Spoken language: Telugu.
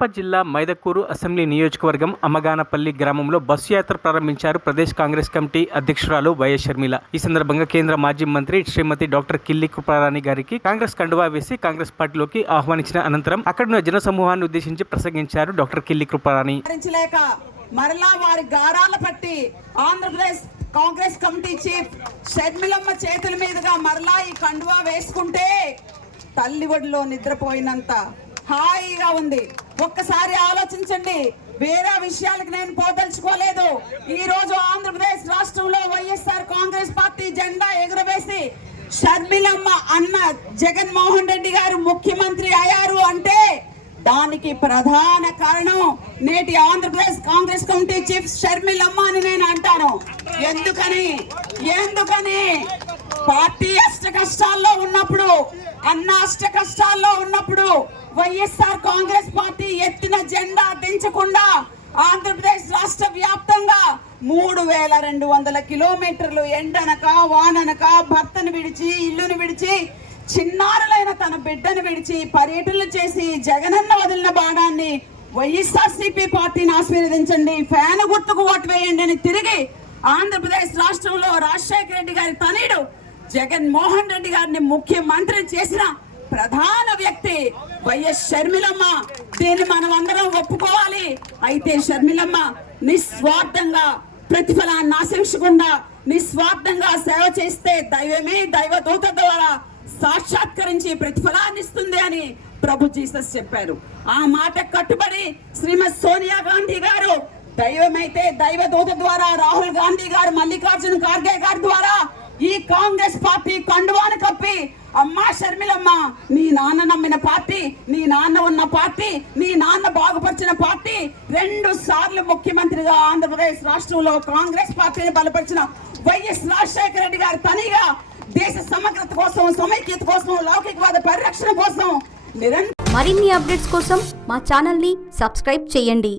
కడప జిల్లా మైదకూరు అసెంబ్లీ నియోజకవర్గం అమ్మగానపల్లి గ్రామంలో బస్సు యాత్ర ప్రారంభించారు ప్రదేశ్ కాంగ్రెస్ కమిటీ అధ్యక్షురాలు వైఎస్ షర్మిల. ఈ సందర్భంగా కేంద్ర మాజీ మంత్రి శ్రీమతి డాక్టర్ కిల్లి కృపారాణి గారికి కాంగ్రెస్ కండువా వేసి కాంగ్రెస్ పార్టీలోకి ఆహ్వానించిన అనంతరం అక్కడున్న జన సమూహాన్ని ఉద్దేశించి ప్రసంగించారు డాక్టర్ కిల్లి కృపారాణి. మరలా వారి గారాల పట్టి ఆంధ్రప్రదేశ్ కాంగ్రెస్ కమిటీ చీఫ్ షర్మిలమ్మ చేతుల మీదుగా మరలా ఈ కండువా వేసుకుంటే తల్లి ఒడిలో నిద్రపోయినంత హాయిగా ఉంది. ఒక్కసారి ఆలోచించండి. వేరే విషయాలకు నేను పోదలుచుకోలేదు. ఈ రోజు ఆంధ్రప్రదేశ్ రాష్ట్రంలో వైఎస్ఆర్ కాంగ్రెస్ పార్టీ జెండా ఎగురవేసి షర్మిలమ్మ అన్న జగన్మోహన్ రెడ్డి గారు ముఖ్యమంత్రి అయ్యారు అంటే దానికి ప్రధాన కారణం నేటి ఆంధ్రప్రదేశ్ కాంగ్రెస్ కమిటీ చీఫ్ షర్మిలమ్మ అని నేను అంటాను. ఎందుకని పార్టీ అష్ట కష్టాల్లో ఉన్నప్పుడు, అన్న అష్ట కష్టాల్లో ఉన్నప్పుడు వైఎస్ఆర్ కాంగ్రెస్ పార్టీ ఎత్తిన జెండా దించకుండా ఆంధ్రప్రదేశ్ రాష్ట్ర వ్యాప్తంగా 3200 కిలోమీటర్లు ఎండనక వాననక భర్తను విడిచి ఇల్లును విడిచి చిన్నారులైన తన బిడ్డను విడిచి పర్యటనలు చేసి జగనన్న వదిలిన బాణాన్ని వైఎస్ఆర్సీపీ పార్టీని ఆశీర్వదించండి, ఫ్యాన్ గుర్తుకు ఓటు వేయండి అని తిరిగి ఆంధ్రప్రదేశ్ రాష్ట్రంలో రాజశేఖర రెడ్డి గారి తనయుడు జగన్మోహన్ రెడ్డి గారిని ముఖ్యమంత్రి చేసిన ప్రధాన వ్యక్తి వైఎస్ షర్మిలమ్మ. దీన్ని మనం అందరం ఒప్పుకోవాలి. అయితే షర్మిలమ్మ నిస్వార్థంగా ప్రతిఫలాన్ని ఆశించకుండా నిస్వార్థంగా సేవ చేస్తే దైవమే దైవదూత ద్వారా సాక్షాత్కరించి ప్రతిఫలాన్ని ఇస్తుంది అని ప్రభు జీసస్ చెప్పారు. ఆ మాట కట్టుబడి శ్రీమతి సోనియా గాంధీ గారు దైవమైతే దైవదూత ద్వారా, రాహుల్ గాంధీ గారు మల్లికార్జున ఖార్గే గారి ద్వారా ఈ కాంగ్రెస్ పార్టీ కండువాను కప్పి అమ్మా షర్మిలమ్మ, నీ నాన్న నమ్మిన పార్టీ, నీ నాన్న ఉన్న పార్టీ, నీ నాన్న బాగుపరిచిన పార్టీ, 2 సార్లు ముఖ్యమంత్రిగా ఆంధ్రప్రదేశ్ రాష్ట్రంలో కాంగ్రెస్ పార్టీని బలపరిచిన వైఎస్ రాజశేఖర రెడ్డి గారి తనిగా దేశ సమగ్రత కోసం, సమైక్యత కోసం, లౌకికవాద పరిరక్షణ కోసం మరిన్ని అప్డేట్స్ కోసం మా ఛానల్ ని సబ్స్క్రైబ్ చేయండి.